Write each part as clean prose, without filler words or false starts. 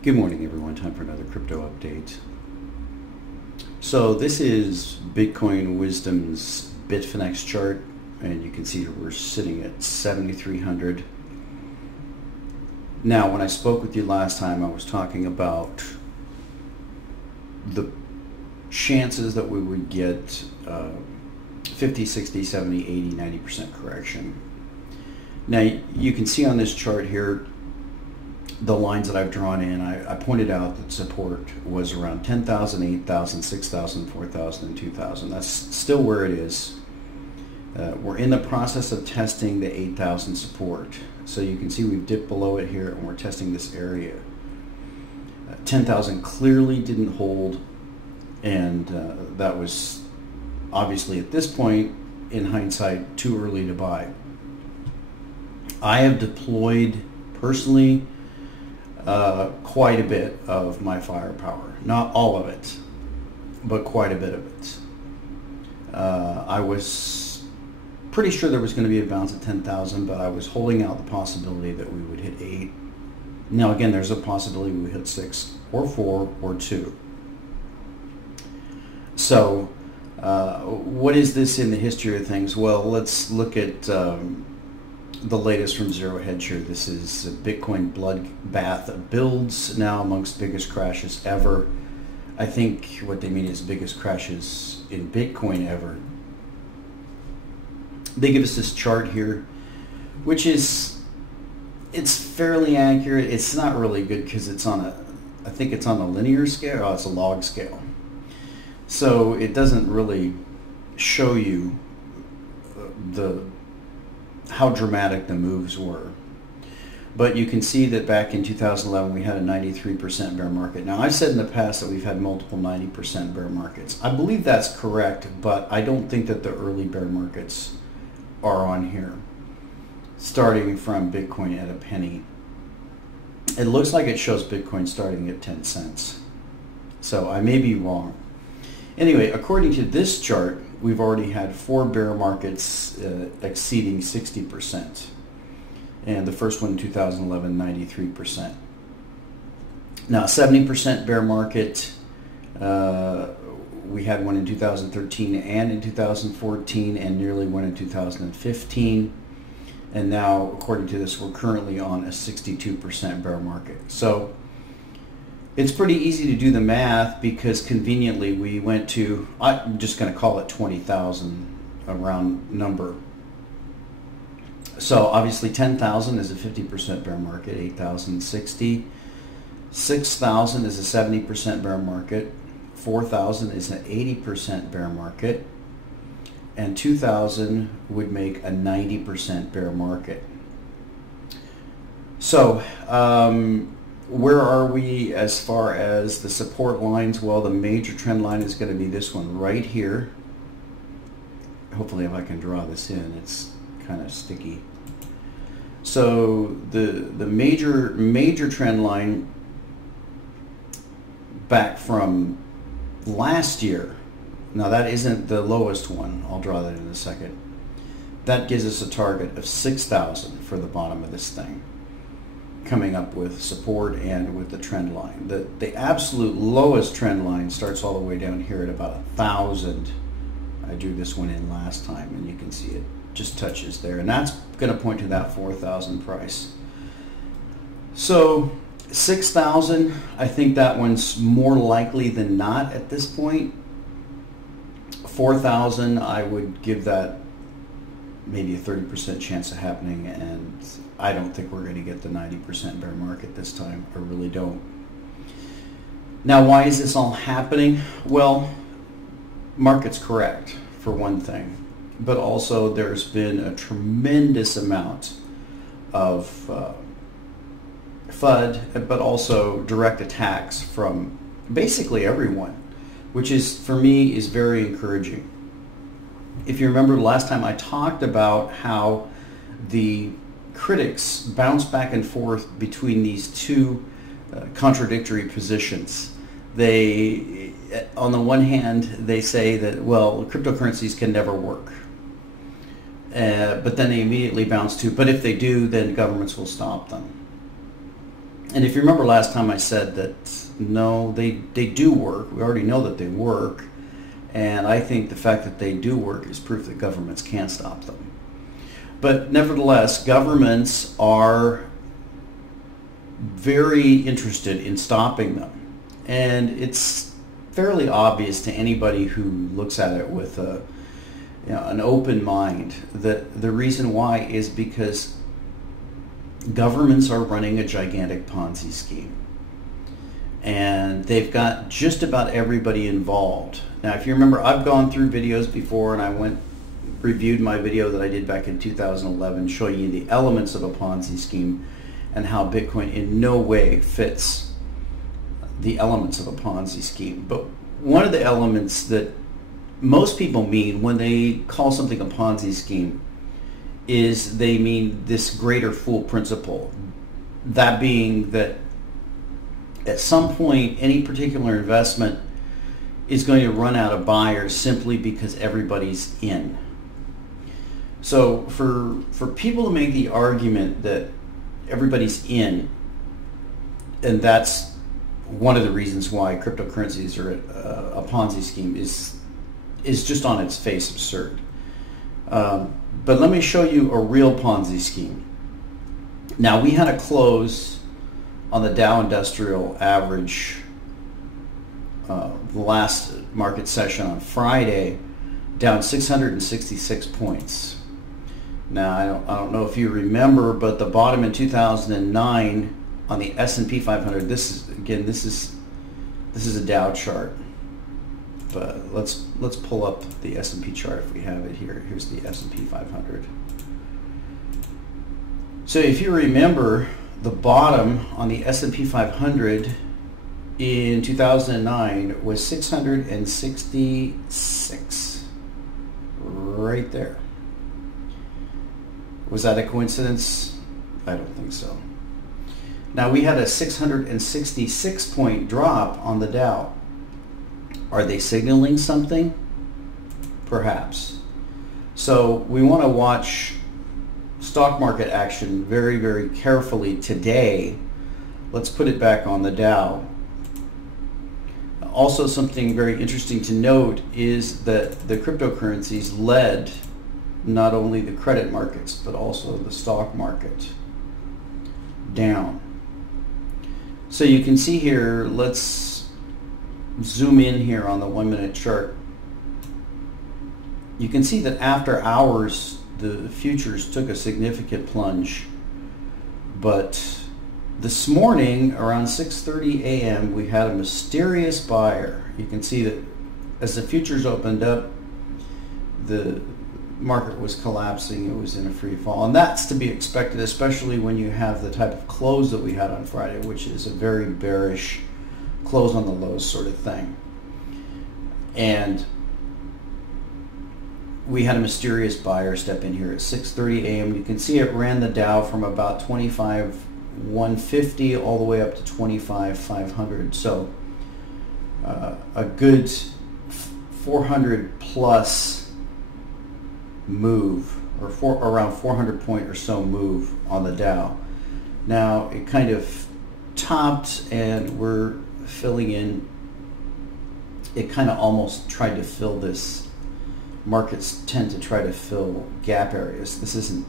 Good morning, everyone. Time for another crypto update. So this is Bitcoin Wisdom's Bitfinex chart, and you can see here we're sitting at 7,300. Now, when I spoke with you last time, I was talking about the chances that we would get 50, 60, 70, 80, 90% correction. Now, you can see on this chart here the lines that I've drawn in. I pointed out that support was around 10,000, 8,000, 6,000, 4,000, and 2,000. That's still where it is. We're in the process of testing the 8,000 support. So you can see we've dipped below it here and we're testing this area. 10,000 clearly didn't hold, and that was obviously at this point, in hindsight, too early to buy. I have deployed personally quite a bit of my firepower. Not all of it, but quite a bit of it. I was pretty sure there was going to be a bounce at 10,000, but I was holding out the possibility that we would hit 8. Now again, there's a possibility we hit 6 or 4 or 2. So what is this in the history of things? Well, let's look at the latest from Zero Hedge here. This is a Bitcoin bloodbath builds now amongst biggest crashes ever. I think what they mean is biggest crashes in Bitcoin ever. They give us this chart here, which is, it's fairly accurate. It's not really good because it's on a, I think it's on a linear scale. Oh, it's a log scale. So it doesn't really show you how dramatic the moves were. But you can see that back in 2011 we had a 93% bear market. Now, I've said in the past that we've had multiple 90% bear markets. I believe that's correct, but I don't think that the early bear markets are on here, starting from Bitcoin at a penny. It looks like it shows Bitcoin starting at 10 cents. So I may be wrong. Anyway, according to this chart, we've already had 4 bear markets exceeding 60%. And the first one in 2011, 93%. Now, 70% bear market, we had one in 2013 and in 2014, and nearly one in 2015. And now, according to this, we're currently on a 62% bear market. So it's pretty easy to do the math because conveniently we went to, I'm just going to call it 20,000, a round number. So obviously 10,000 is a 50% bear market, 8,000 60, 6,000 is a 70% bear market, 4,000 is an 80% bear market, and 2,000 would make a 90% bear market. So where are we as far as the support lines? Well, the major trend line is going to be this one right here. Hopefully if I can draw this in, it's kind of sticky. So the major trend line back from last year, now that isn't the lowest one, I'll draw that in a second. That gives us a target of 6,000 for the bottom of this thing, coming up with support and with the trend line. The absolute lowest trend line starts all the way down here at about 1,000. I drew this one in last time and you can see it just touches there, and that's going to point to that 4,000 price. So 6,000, I think that one's more likely than not at this point. 4,000, I would give that maybe a 30% chance of happening, and I don't think we're going to get the 90% bear market this time. I really don't. Now, why is this all happening? Well, market's correct, for one thing, but also there's been a tremendous amount of FUD, but also direct attacks from basically everyone, which is, for me, is very encouraging. If you remember last time I talked about how the critics bounce back and forth between these two contradictory positions. They, on the one hand, they say that, well, cryptocurrencies can never work. But then they immediately bounce to, but if they do, then governments will stop them. And if you remember last time I said that, no, they do work. We already know that they work. And I think the fact that they do work is proof that governments can't stop them. But nevertheless, governments are very interested in stopping them. And it's fairly obvious to anybody who looks at it with an open mind that the reason why is because governments are running a gigantic Ponzi scheme. And they've got just about everybody involved. Now, if you remember, I've gone through videos before, and I reviewed my video that I did back in 2011 showing you the elements of a Ponzi scheme and how Bitcoin in no way fits the elements of a Ponzi scheme. But one of the elements that most people mean when they call something a Ponzi scheme is they mean this greater fool principle. That being that at some point any particular investment is going to run out of buyers simply because everybody's in. So for people to make the argument that everybody's in, and that's one of the reasons why cryptocurrencies are a Ponzi scheme, is just on its face absurd. But let me show you a real Ponzi scheme. Now, we had a close on the Dow Industrial Average the last market session on Friday, down 666 points. Now, I don't know if you remember, but the bottom in 2009 on the S&P 500. This is a Dow chart. But let's pull up the S&P chart if we have it here. Here's the S&P 500. So if you remember, the bottom on the S&P 500 in 2009 was 666, right there. Was that a coincidence? I don't think so. Now, we had a 666 point drop on the Dow. Are they signaling something? Perhaps. So we want to watch stock market action very, very carefully today. Let's put it back on the Dow. Also, something very interesting to note is that the cryptocurrencies led not only the credit markets but also the stock market down. So you can see here, let's zoom in here on the 1 minute chart. You can see that after hours the futures took a significant plunge, but this morning around 6:30 a.m. we had a mysterious buyer. You can see that as the futures opened up, the market was collapsing. It was in a free fall, and that's to be expected, especially when you have the type of close that we had on Friday, which is a very bearish close on the lows sort of thing. And we had a mysterious buyer step in here at 6:30 a.m. You can see it ran the Dow from about 25,150 all the way up to 25,500. So a good 400 plus move, or around 400 point or so move on the Dow. Now it kind of topped and we're filling in. It kind of almost tried to fill this. Markets tend to try to fill gap areas. This isn't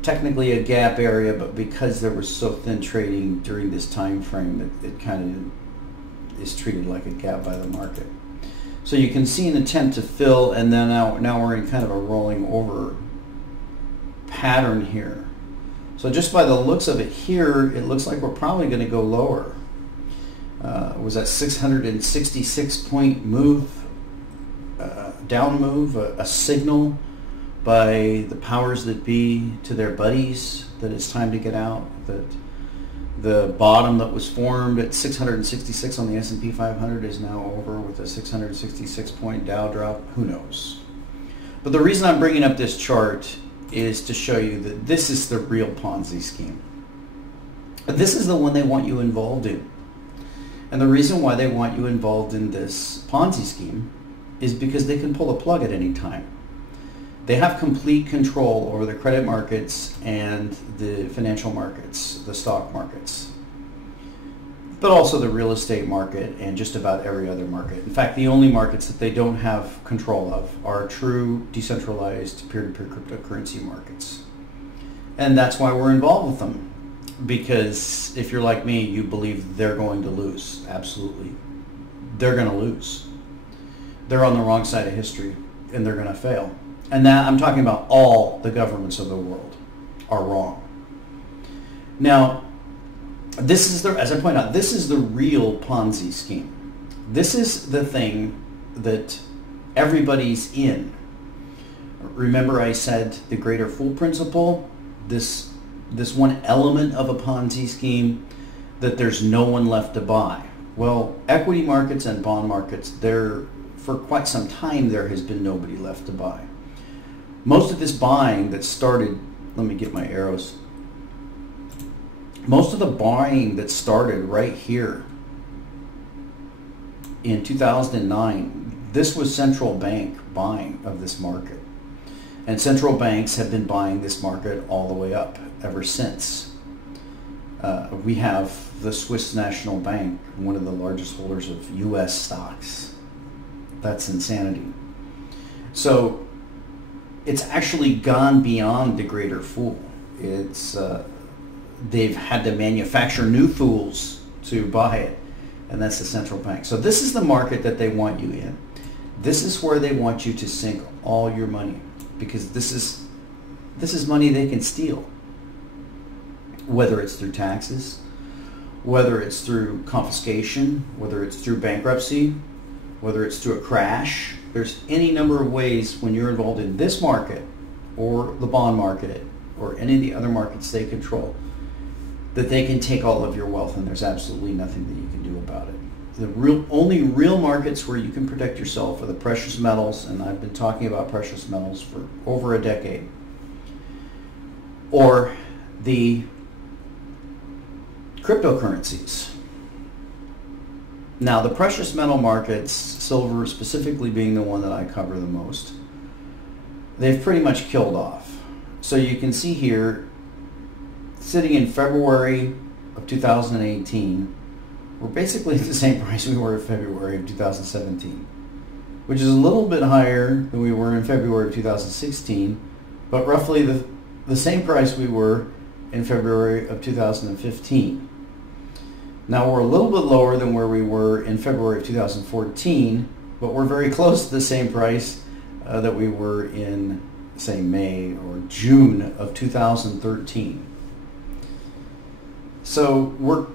technically a gap area, but because there was so thin trading during this time frame, it kind of is treated like a gap by the market. So you can see an attempt to fill, and then now we're in kind of a rolling over pattern here. So just by the looks of it here, it looks like we're probably going to go lower. Was that 666 point move, down move, a signal by the powers that be to their buddies that it's time to get out, that the bottom that was formed at 666 on the S&P 500 is now over with a 666 point Dow drop? Who knows? But the reason I'm bringing up this chart is to show you that this is the real Ponzi scheme. This is the one they want you involved in. And the reason why they want you involved in this Ponzi scheme is because they can pull a plug at any time. They have complete control over the credit markets and the financial markets, the stock markets. but also the real estate market and just about every other market. In fact, the only markets that they don't have control of are true decentralized peer-to-peer cryptocurrency markets. And that's why we're involved with them. Because if you're like me, you believe they're going to lose. Absolutely. They're going to lose. They're on the wrong side of history, and they're going to fail. And that, I'm talking about all the governments of the world are wrong. Now, this is as I point out, this is the real Ponzi scheme. This is the thing that everybody's in. Remember I said the greater fool principle? This one element of a Ponzi scheme, that there's no one left to buy. Well, equity markets and bond markets, for quite some time there has been nobody left to buy. Most of this buying that started, let me get my arrows. Most of the buying that started right here in 2009, this was central bank buying of this market. And central banks have been buying this market all the way up ever since. We have the Swiss National Bank, one of the largest holders of U.S. stocks. That's insanity. So it's actually gone beyond the greater fool. They've had to manufacture new fools to buy it, and that's the central bank. So this is the market that they want you in. This is where they want you to sink all your money, because this is money they can steal, whether it's through taxes, whether it's through confiscation, whether it's through bankruptcy, whether it's through a crash. There's any number of ways when you're involved in this market or the bond market or any of the other markets they control that they can take all of your wealth, and there's absolutely nothing that you can do about it. The only real markets where you can protect yourself are the precious metals, and I've been talking about precious metals for over a decade, or the cryptocurrencies. Now, the precious metal markets, silver specifically being the one that I cover the most, they've pretty much killed off. So you can see here, sitting in February of 2018, we're basically at the same price we were in February of 2017, which is a little bit higher than we were in February of 2016, but roughly the same price we were in February of 2015. Now we're a little bit lower than where we were in February of 2014, but we're very close to the same price that we were in, say, May or June of 2013. So we're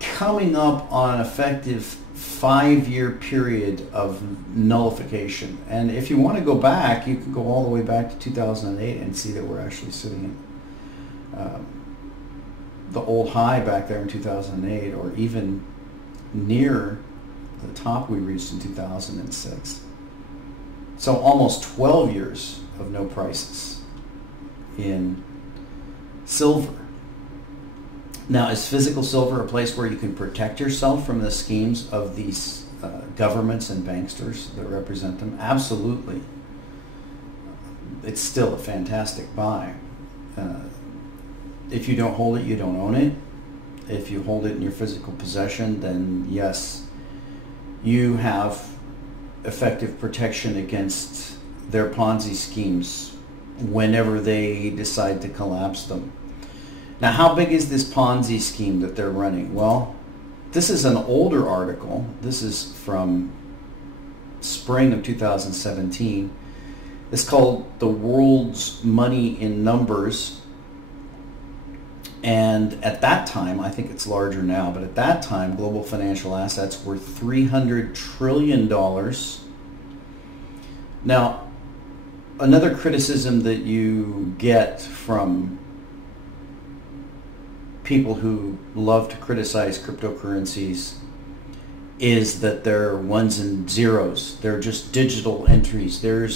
coming up on an effective 5-year period of nullification. And if you want to go back, you can go all the way back to 2008 and see that we're actually sitting in the old high back there in 2008, or even near the top we reached in 2006. So almost 12 years of no prices in silver. Now, is physical silver a place where you can protect yourself from the schemes of these governments and banksters that represent them? Absolutely. It's still a fantastic buy. If you don't hold it, you don't own it. If you hold it in your physical possession, then yes, you have effective protection against their Ponzi schemes whenever they decide to collapse them. Now, how big is this Ponzi scheme that they're running? Well, this is an older article. This is from spring of 2017. It's called The World's Money in Numbers. And at that time, I think it's larger now, but at that time, global financial assets were $300 trillion. Now, another criticism that you get from people who love to criticize cryptocurrencies is that they're ones and zeros. They're just digital entries. They're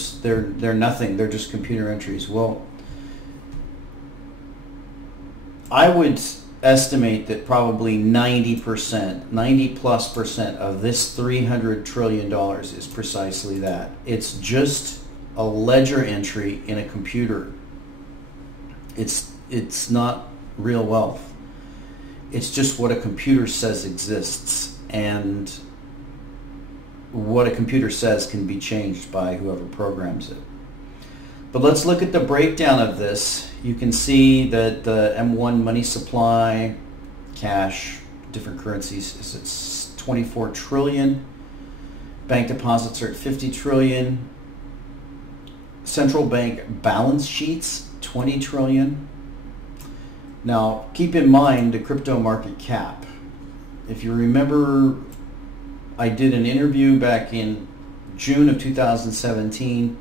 nothing. They're just computer entries. Well, I would estimate that probably 90+% of this $300 trillion is precisely that. It's just a ledger entry in a computer. It's not real wealth. It's just what a computer says exists, and what a computer says can be changed by whoever programs it. But let's look at the breakdown of this. You can see that the M1 money supply, cash, different currencies, is at 24 trillion. Bank deposits are at 50 trillion. Central bank balance sheets, 20 trillion. Now, keep in mind the crypto market cap. If you remember, I did an interview back in June of 2017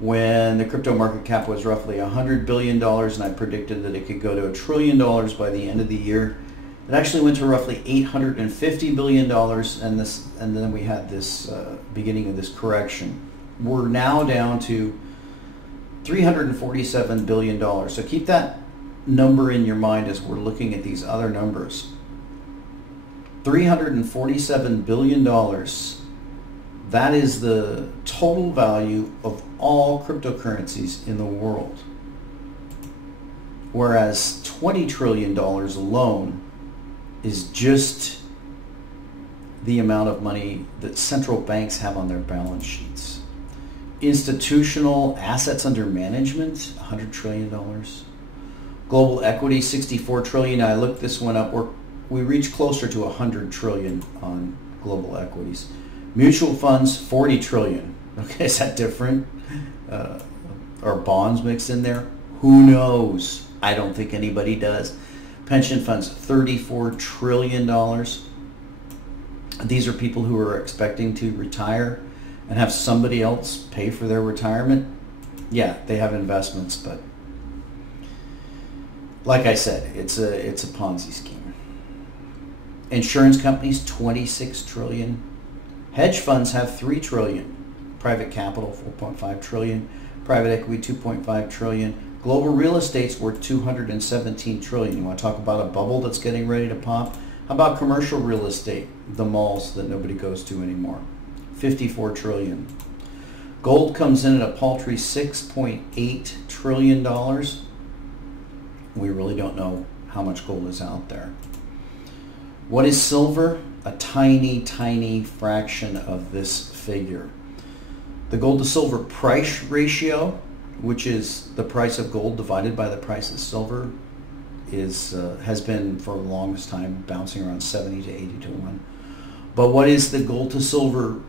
when the crypto market cap was roughly $100 billion, and I predicted that it could go to $1 trillion by the end of the year. It actually went to roughly $850 billion, and then we had this beginning of this correction. We're now down to $347 billion. So keep that number in your mind as we're looking at these other numbers. $347 billion. That is the total value of all cryptocurrencies in the world. Whereas $20 trillion alone is just the amount of money that central banks have on their balance sheets. Institutional assets under management, $100 trillion. Global equity, $64 trillion. I looked this one up. We reached closer to $100 trillion on global equities. Mutual funds, $40 trillion. Okay, is that different? Are bonds mixed in there? Who knows? I don't think anybody does. Pension funds, $34 trillion. These are people who are expecting to retire and have somebody else pay for their retirement. Yeah, they have investments, but like I said, it's a Ponzi scheme. Insurance companies, $26 trillion. Hedge funds have $3 trillion. Private capital, $4.5 trillion. Private equity, $2.5 trillion. Global real estate's worth $217 trillion. You want to talk about a bubble that's getting ready to pop? How about commercial real estate, the malls that nobody goes to anymore? $54 trillion. Gold comes in at a paltry $6.8 trillion. We really don't know how much gold is out there. What is silver? A tiny, tiny fraction of this figure. The gold to silver price ratio, which is the price of gold divided by the price of silver, has been for the longest time bouncing around 70 to 80 to 1. But what is the gold to silver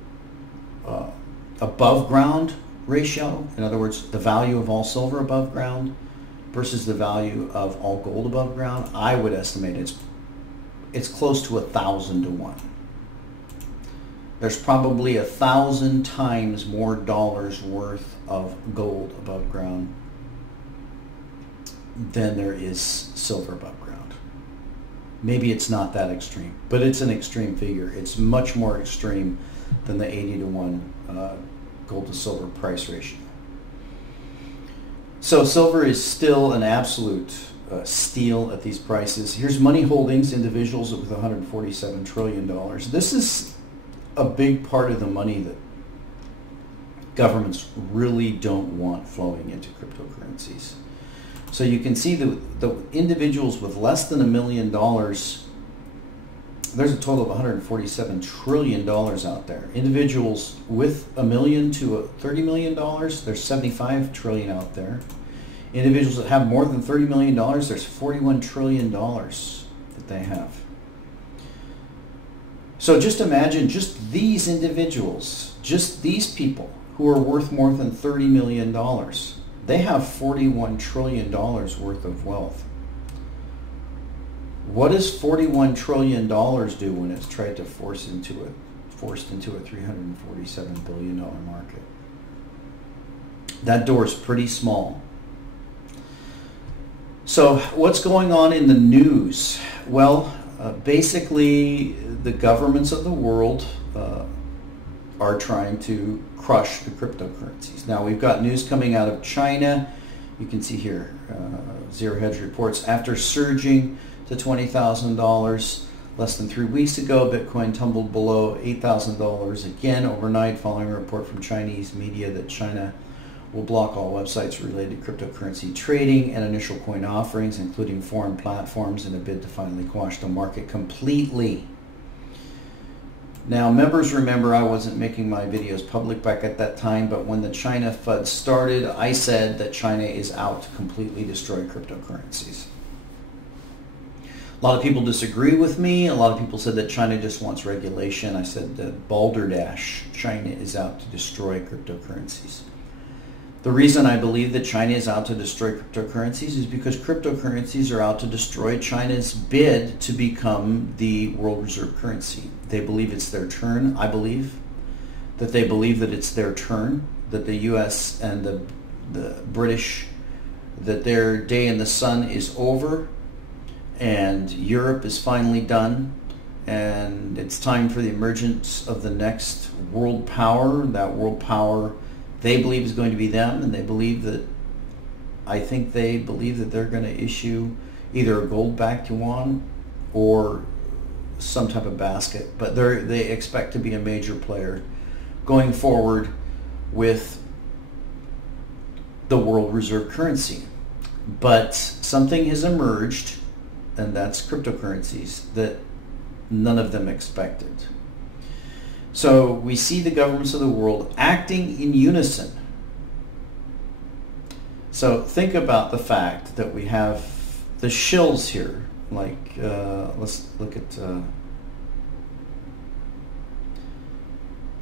above ground ratio? In other words, the value of all silver above ground versus the value of all gold above ground? I would estimate it's close to 1,000 to 1. There's probably 1,000 times more dollars worth of gold above ground than there is silver above ground. Maybe it's not that extreme, but it's an extreme figure. It's much more extreme than the 80 to 1 gold to silver price ratio. So silver is still an absolute steal at these prices. Here's money holdings, individuals with $147 trillion. This is a big part of the money that governments really don't want flowing into cryptocurrencies. So you can see the individuals with less than $1 million, there's a total of $147 trillion out there. Individuals with $1 million to $30 million, there's $75 trillion out there. Individuals that have more than $30 million, there's $41 trillion that they have. So just imagine just these individuals, just these people who are worth more than $30 million. They have $41 trillion worth of wealth. What does $41 trillion do when it's tried to forced into a $347 billion market? That door is pretty small. So what's going on in the news? Well, basically the governments of the world are trying to crush the cryptocurrencies. Now we've got news coming out of China. You can see here, Zero Hedge reports, after surging to $20,000 less than 3 weeks ago, Bitcoin tumbled below $8,000 again overnight following a report from Chinese media that China will block all websites related to cryptocurrency trading and initial coin offerings, including foreign platforms, in a bid to finally quash the market completely. Now, members remember I wasn't making my videos public back at that time, but when the China FUD started, I said that China is out to completely destroy cryptocurrencies. A lot of people disagree with me. A lot of people said that China just wants regulation. I said that balderdash, China is out to destroy cryptocurrencies. The reason I believe that China is out to destroy cryptocurrencies is because cryptocurrencies are out to destroy China's bid to become the world reserve currency. They believe it's their turn. I believe that they believe that it's their turn, that the US and the British, that their day in the sun is over, and Europe is finally done, and it's time for the emergence of the next world power. That world power they believe is going to be them, and they believe that, I think they believe that they're going to issue either a gold-backed yuan or some type of basket, but they expect to be a major player going forward with the world reserve currency. But something has emerged, and that's cryptocurrencies, that none of them expected. So we see the governments of the world acting in unison. So think about the fact that we have the shills here. Like, let's look at,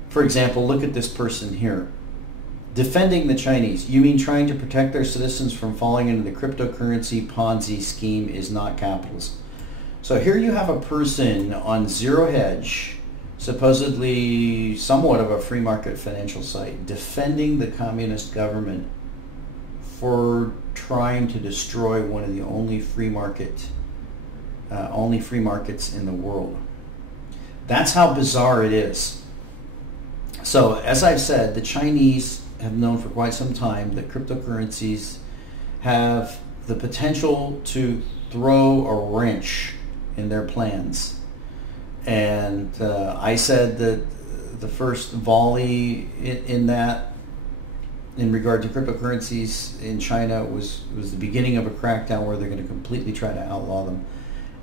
for example, look at this person here. Defending the Chinese. You mean trying to protect their citizens from falling into the cryptocurrency Ponzi scheme is not capitalism. So here you have a person on Zero Hedge, supposedly somewhat of a free market financial site, defending the communist government for trying to destroy one of the only free markets in the world. That's how bizarre it is. So as I've said, the Chinese have known for quite some time that cryptocurrencies have the potential to throw a wrench in their plans. And I said that the first volley in regard to cryptocurrencies in China was the beginning of a crackdown where they're going to completely try to outlaw them.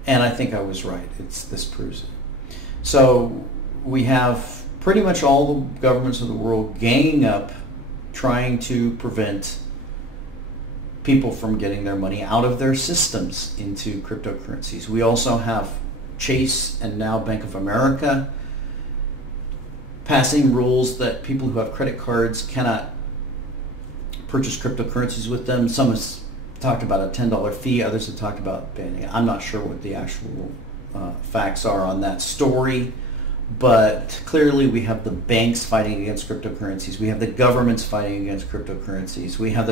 And I think I was right. This proves it. So we have pretty much all the governments of the world ganging up, trying to prevent people from getting their money out of their systems into cryptocurrencies. We also have Chase and now Bank of America passing rules that people who have credit cards cannot purchase cryptocurrencies with them. Some have talked about a $10 fee, others have talked about banning it. I'm not sure what the actual facts are on that story, but clearly we have the banks fighting against cryptocurrencies, we have the governments fighting against cryptocurrencies, we have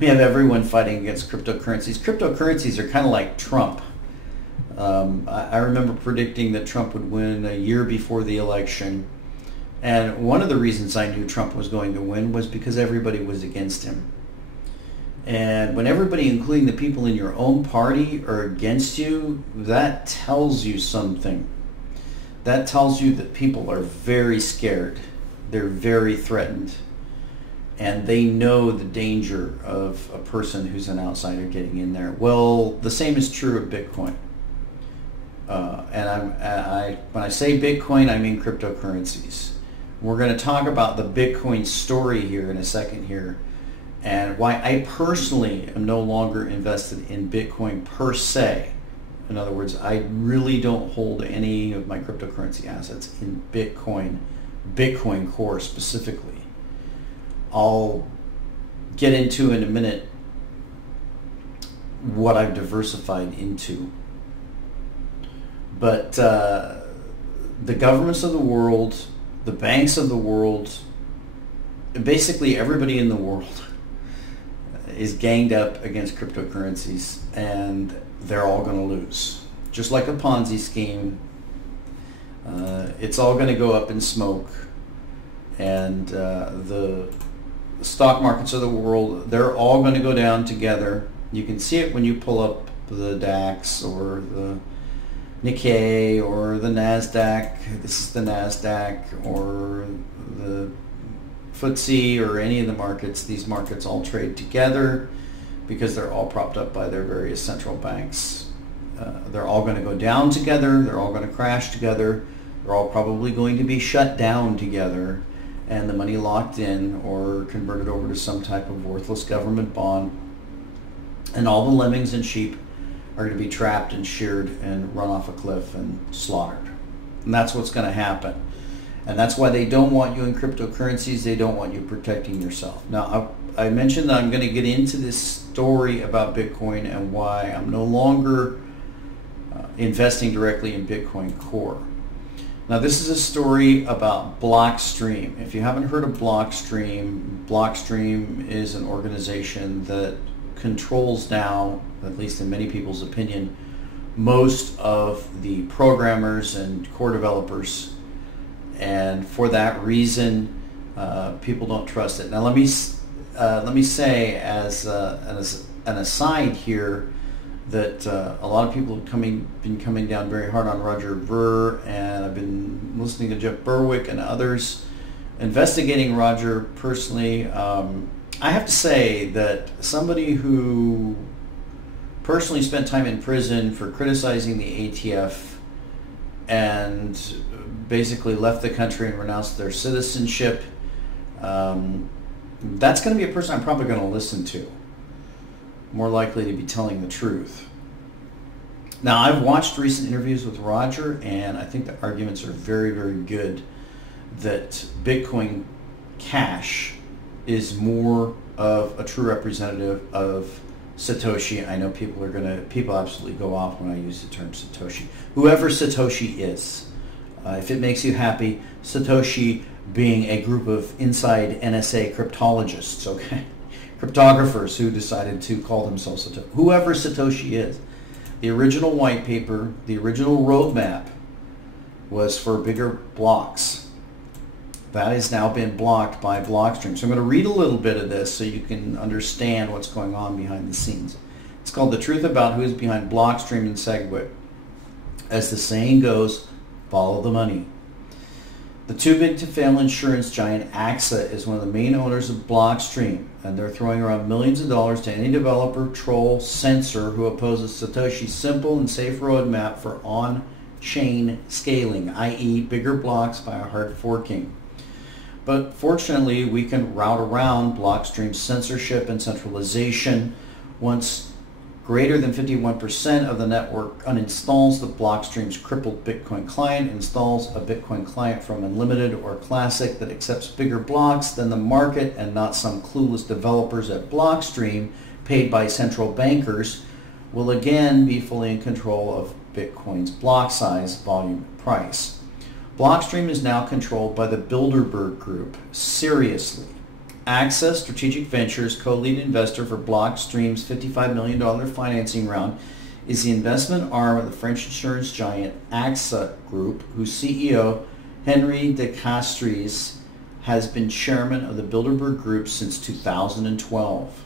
we have everyone fighting against cryptocurrencies. Cryptocurrencies are kind of like Trump. I remember predicting that Trump would win a year before the election, and one of the reasons I knew Trump was going to win was because everybody was against him. And when everybody, including the people in your own party, are against you, that tells you something. That tells you that people are very scared. They're very threatened. And they know the danger of a person who's an outsider getting in there. Well, the same is true of Bitcoin. When I say Bitcoin, I mean cryptocurrencies. We're going to talk about the Bitcoin story here in a second here, and why I personally am no longer invested in Bitcoin per se. In other words, I really don't hold any of my cryptocurrency assets in Bitcoin Core specifically. I'll get into in a minute what I've diversified into. But the governments of the world, the banks of the world, basically everybody in the world is ganged up against cryptocurrencies, and they're all going to lose. Just like a Ponzi scheme, it's all going to go up in smoke, and the stock markets of the world, they're all going to go down together. You can see it when you pull up the DAX or the Nikkei or the NASDAQ. This is the NASDAQ, or the FTSE or any of the markets, these markets all trade together because they're all propped up by their various central banks. They're all going to go down together. They're all going to crash together. They're all probably going to be shut down together, and the money locked in or converted over to some type of worthless government bond. And all the lemmings and sheep are going to be trapped and sheared and run off a cliff and slaughtered. And that's what's going to happen. And that's why they don't want you in cryptocurrencies. They don't want you protecting yourself. Now, I mentioned that I'm going to get into this story about Bitcoin and why I'm no longer investing directly in Bitcoin Core. Now, this is a story about Blockstream. If you haven't heard of Blockstream, Blockstream is an organization that controls now, at least in many people's opinion, most of the programmers and core developers. And for that reason, people don't trust it. Now, let me say as an aside here that a lot of people have been coming down very hard on Roger Ver, and I've been listening to Jeff Berwick and others investigating Roger personally. I have to say that somebody who personally spent time in prison for criticizing the ATF and basically left the country and renounced their citizenship, that's going to be a person I'm probably going to listen to. More likely to be telling the truth. Now, I've watched recent interviews with Roger, and I think the arguments are very, very good that Bitcoin Cash is more of a true representative of Satoshi. I know people absolutely go off when I use the term Satoshi. Whoever Satoshi is. If it makes you happy, Satoshi being a group of inside NSA cryptologists, okay? Cryptographers who decided to call themselves Satoshi. Whoever Satoshi is. The original white paper, the original roadmap was for bigger blocks. That has now been blocked by Blockstream. So I'm going to read a little bit of this so you can understand what's going on behind the scenes. It's called The Truth About Who is Behind Blockstream and SegWit. As the saying goes, follow the money. The too-big-to-fail insurance giant AXA is one of the main owners of Blockstream, and they're throwing around millions of dollars to any developer, troll, censor who opposes Satoshi's simple and safe roadmap for on-chain scaling, i.e. bigger blocks by a hard forking. But fortunately, we can route around Blockstream's censorship and centralization. Once greater than 51% of the network uninstalls the Blockstream's crippled Bitcoin client, installs a Bitcoin client from Unlimited or Classic that accepts bigger blocks than the market and not some clueless developers at Blockstream paid by central bankers, will again be fully in control of Bitcoin's block size, volume, and price. Blockstream is now controlled by the Bilderberg Group. Seriously. AXA Strategic Ventures, co-lead investor for Blockstream's $55 million financing round, is the investment arm of the French insurance giant AXA Group, whose CEO, Henri de Castries, has been chairman of the Bilderberg Group since 2012.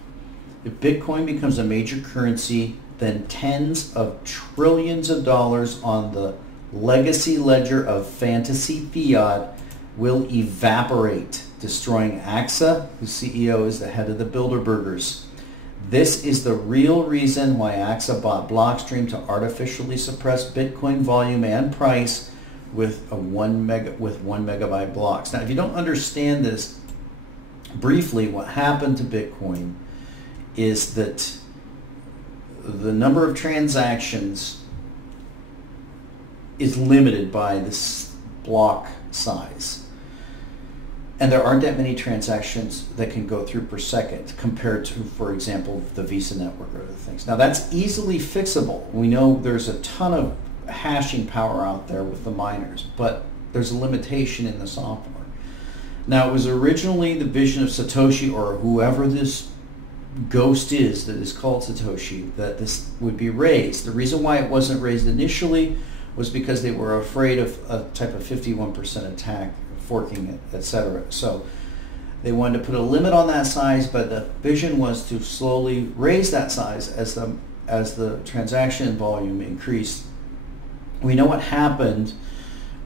If Bitcoin becomes a major currency, then tens of trillions of dollars on the legacy ledger of fantasy fiat will evaporate, destroying AXA, whose CEO is the head of the Bilderbergers. This is the real reason why AXA bought Blockstream to artificially suppress Bitcoin volume and price with 1 megabyte blocks. Now, if you don't understand this, briefly, what happened to Bitcoin is that the number of transactions is limited by this block size. And there aren't that many transactions that can go through per second compared to, for example, the Visa network or other things. Now, that's easily fixable. We know there's a ton of hashing power out there with the miners, but there's a limitation in the software. Now, it was originally the vision of Satoshi, or whoever this ghost is that is called Satoshi, that this would be raised. The reason why it wasn't raised initially was because they were afraid of a type of 51% attack, forking it, etc. So they wanted to put a limit on that size, but the vision was to slowly raise that size as the transaction volume increased. We know what happened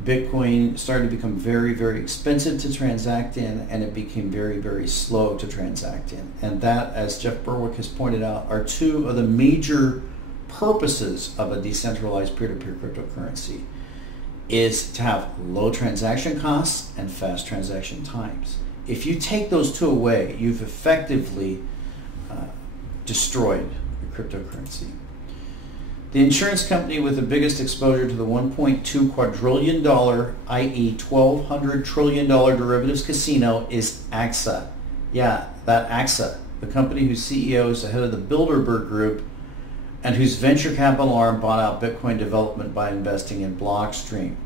Bitcoin started to become very, very expensive to transact in, and it became very, very slow to transact in. And that, as Jeff Berwick has pointed out, are two of the major purposes of a decentralized peer-to-peer cryptocurrency, is to have low transaction costs and fast transaction times. If you take those two away, you've effectively destroyed the cryptocurrency. The insurance company with the biggest exposure to the $1.2 quadrillion, i.e. $1,200 trillion derivatives casino is AXA. Yeah, that AXA, the company whose CEO is the head of the Bilderberg Group and whose venture capital arm bought out Bitcoin development by investing in Blockstream.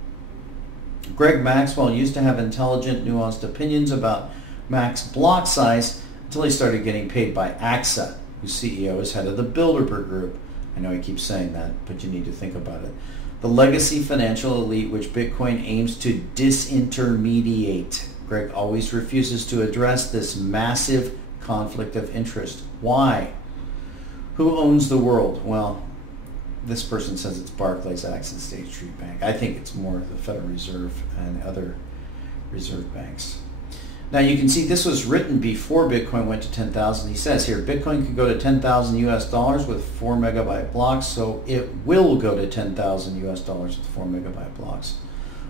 Greg Maxwell used to have intelligent, nuanced opinions about max block size until he started getting paid by AXA, whose CEO is head of the Bilderberg Group. I know I keep saying that, but you need to think about it. The legacy financial elite which Bitcoin aims to disintermediate. Greg always refuses to address this massive conflict of interest. Why? Who owns the world? Well, this person says it's Barclays, Access, State Street Bank. I think it's more the Federal Reserve and other reserve banks. Now you can see this was written before Bitcoin went to 10,000. He says here, Bitcoin could go to 10,000 US dollars with 4 megabyte blocks, so it will go to 10,000 US dollars with 4 megabyte blocks.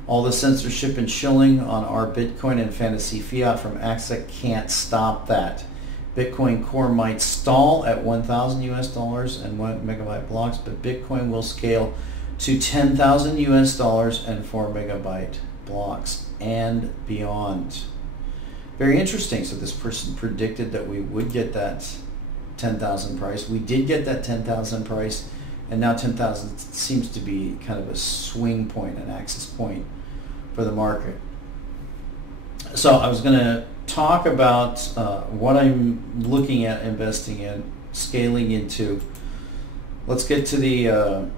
All the censorship and shilling on our Bitcoin and fantasy fiat from AXA can't stop that. Bitcoin Core might stall at 1,000 US dollars and 1 megabyte blocks, but Bitcoin will scale to 10,000 US dollars and 4 megabyte blocks and beyond. Very interesting. So this person predicted that we would get that 10,000 price. We did get that 10,000 price, and now 10,000 seems to be kind of a swing point, an axis point for the market. So I was going to talk about what I'm looking at investing in, scaling into. Let's get to the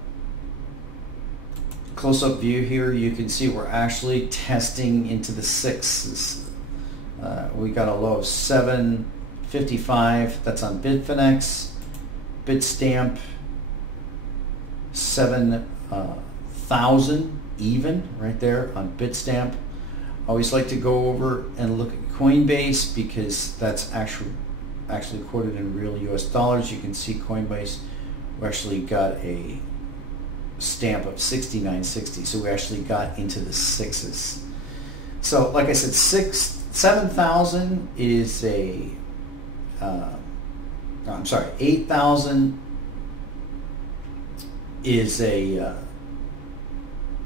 close-up view here. You can see we're actually testing into the sixes. We got a low of 755. That's on Bitfinex. Bitstamp 7,000 even right there on Bitstamp. I always like to go over and look at Coinbase because that's actually quoted in real US dollars. You can see Coinbase, we actually got a stamp of 69.60, so we actually got into the sixes. So like I said, 7,000 is a, 8,000 is a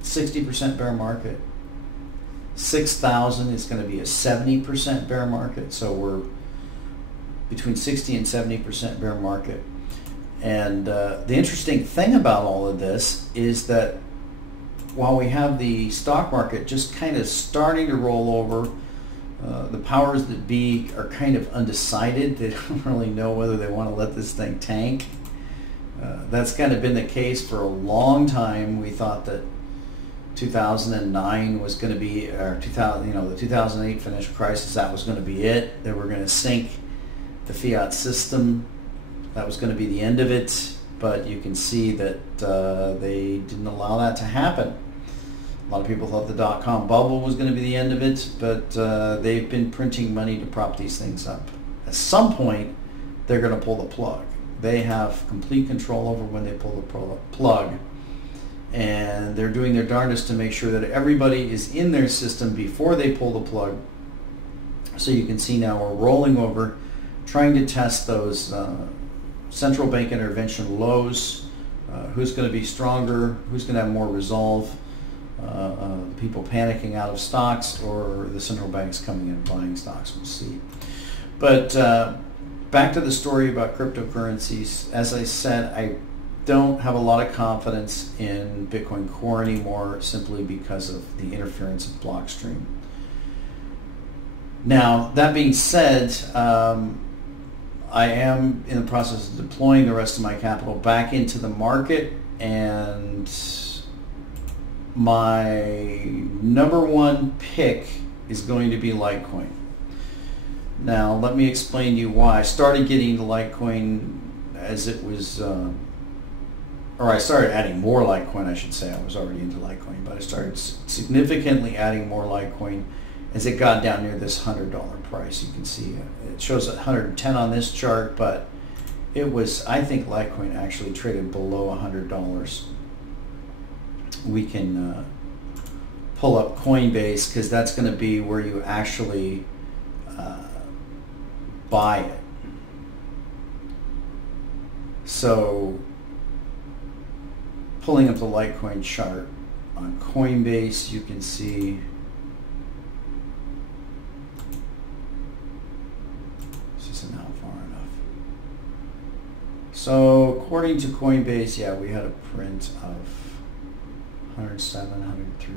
60% bear market. 6,000 is going to be a 70% bear market. So we're between 60 and 70% bear market. And the interesting thing about all of this is that while we have the stock market just kind of starting to roll over, the powers that be are kind of undecided. They don't really know whether they want to let this thing tank. That's kind of been the case for a long time. We thought that 2009 was going to be, or the 2008 financial crisis, that was going to be it. They were going to sink the fiat system. That was going to be the end of it. But you can see that they didn't allow that to happen. A lot of people thought the dot-com bubble was going to be the end of it, but they've been printing money to prop these things up. At some point, they're going to pull the plug. They have complete control over when they pull the plug, and they're doing their darndest to make sure that everybody is in their system before they pull the plug. So you can see now we're rolling over, trying to test those central bank intervention lows. Who's going to be stronger? Who's going to have more resolve? People panicking out of stocks, or the central banks coming in and buying stocks. We'll see. But back to the story about cryptocurrencies. As I said, I don't have a lot of confidence in Bitcoin Core anymore, simply because of the interference of Blockstream. Now, that being said, I am in the process of deploying the rest of my capital back into the market, and my number one pick is going to be Litecoin. Now, let me explain to you why. I started getting the Litecoin as it was or I started adding more Litecoin, I should say. I was already into Litecoin, but I started significantly adding more Litecoin as it got down near this $100 price. You can see it shows 110 on this chart, but it was, I think Litecoin actually traded below $100. We can pull up Coinbase, because that's going to be where you actually buy it. So pulling up the Litecoin chart on Coinbase, you can see this isn't out far enough. So according to Coinbase, yeah, we had a print of 107, 103.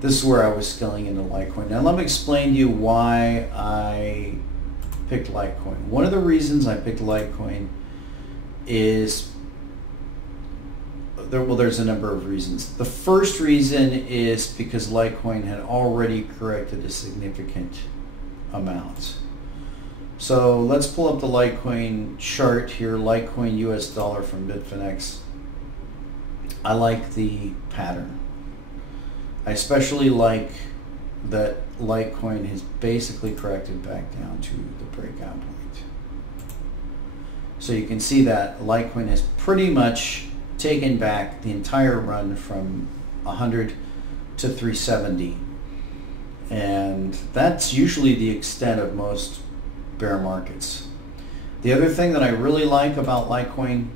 This is where I was scaling into Litecoin. Now let me explain to you why I picked Litecoin. One of the reasons I picked Litecoin is, there's a number of reasons. The first reason is because Litecoin had already corrected a significant amount. So let's pull up the Litecoin chart here, Litecoin US dollar from Bitfinex. I like the pattern. I especially like that Litecoin has basically corrected back down to the breakout point. So you can see that Litecoin has pretty much taken back the entire run from 100 to 370. And that's usually the extent of most bear markets. The other thing that I really like about Litecoin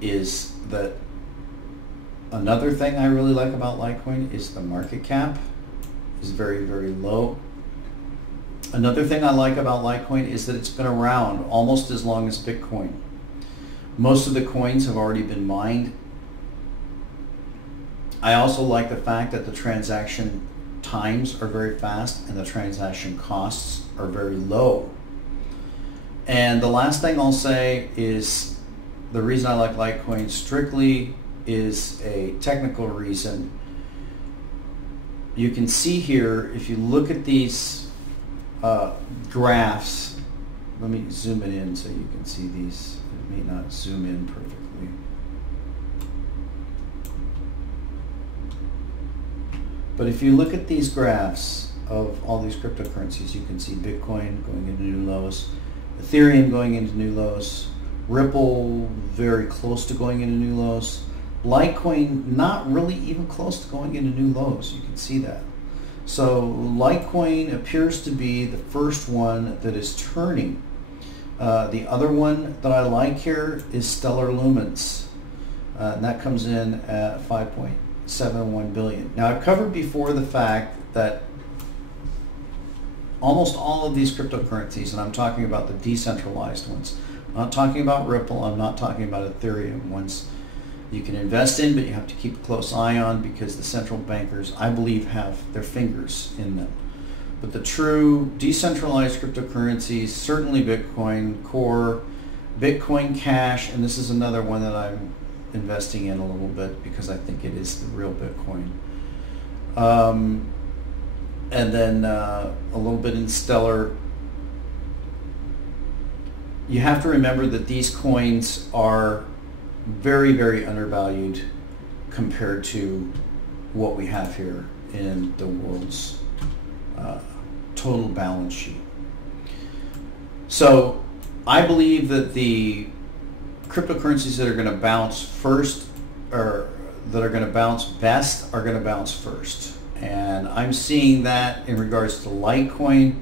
is that another thing I really like about Litecoin is the market cap is very, very low. Another thing I like about Litecoin is that it's been around almost as long as Bitcoin. Most of the coins have already been mined. I also like the fact that the transaction times are very fast and the transaction costs are very low. And the last thing I'll say is the reason I like Litecoin strictly is a technical reason. You can see here, if you look at these graphs, let me zoom it in so you can see these. It may not zoom in perfectly. But if you look at these graphs of all these cryptocurrencies, you can see Bitcoin going into new lows, Ethereum going into new lows, Ripple very close to going into new lows, Litecoin not really even close to going into new lows. You can see that. So Litecoin appears to be the first one that is turning. The other one that I like here is Stellar Lumens. And that comes in at 5.71 billion. Now I've covered before the fact that almost all of these cryptocurrencies, and I'm talking about the decentralized ones, I'm not talking about Ripple, I'm not talking about Ethereum, ones you can invest in, but you have to keep a close eye on because the central bankers, I believe, have their fingers in them. But the true decentralized cryptocurrencies, certainly Bitcoin Core, Bitcoin Cash, and this is another one that I'm investing in a little bit because I think it is the real Bitcoin. And then a little bit in Stellar. You have to remember that these coins are very, very undervalued compared to what we have here in the world's total balance sheet. So I believe that the cryptocurrencies that are going to bounce first, or that are going to bounce best, are going to bounce first. And I'm seeing that in regards to Litecoin.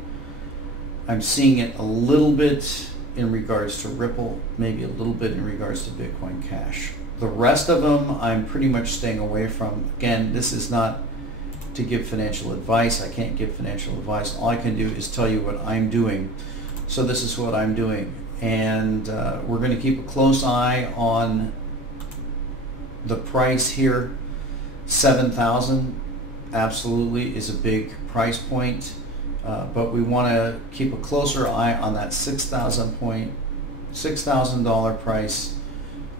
I'm seeing it a little bit in regards to Ripple, maybe a little bit in regards to Bitcoin Cash. The rest of them I'm pretty much staying away from. Again, this is not to give financial advice. I can't give financial advice. All I can do is tell you what I'm doing. So this is what I'm doing. And we're going to keep a close eye on the price here. 7,000 absolutely is a big price point. But we want to keep a closer eye on that $6,000 price,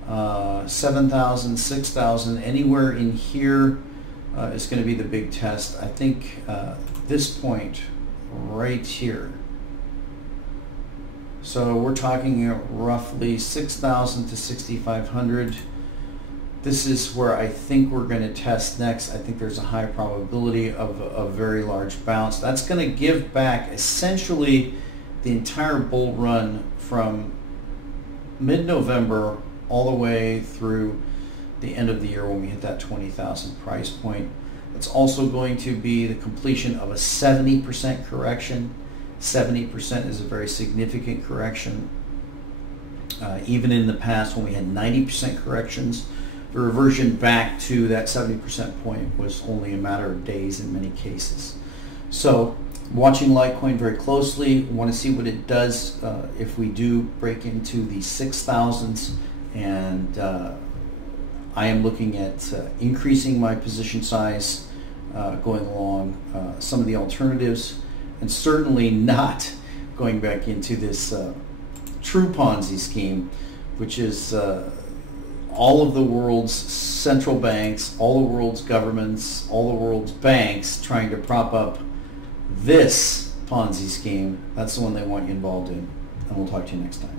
7,000, 6,000, anywhere in here is going to be the big test. I think this point right here. So we're talking roughly 6,000 to 6,500. This is where I think we're going to test next. I think there's a high probability of a very large bounce. That's going to give back essentially the entire bull run from mid-November all the way through the end of the year when we hit that 20,000 price point. It's also going to be the completion of a 70% correction. 70% is a very significant correction. Even in the past when we had 90% corrections, the reversion back to that 70% point was only a matter of days in many cases. So watching Litecoin very closely, want to see what it does if we do break into the 6,000s, and I am looking at increasing my position size going along some of the alternatives, and certainly not going back into this true Ponzi scheme, which is all of the world's central banks, all the world's governments, all the world's banks trying to prop up this Ponzi scheme. That's the one they want you involved in. And we'll talk to you next time.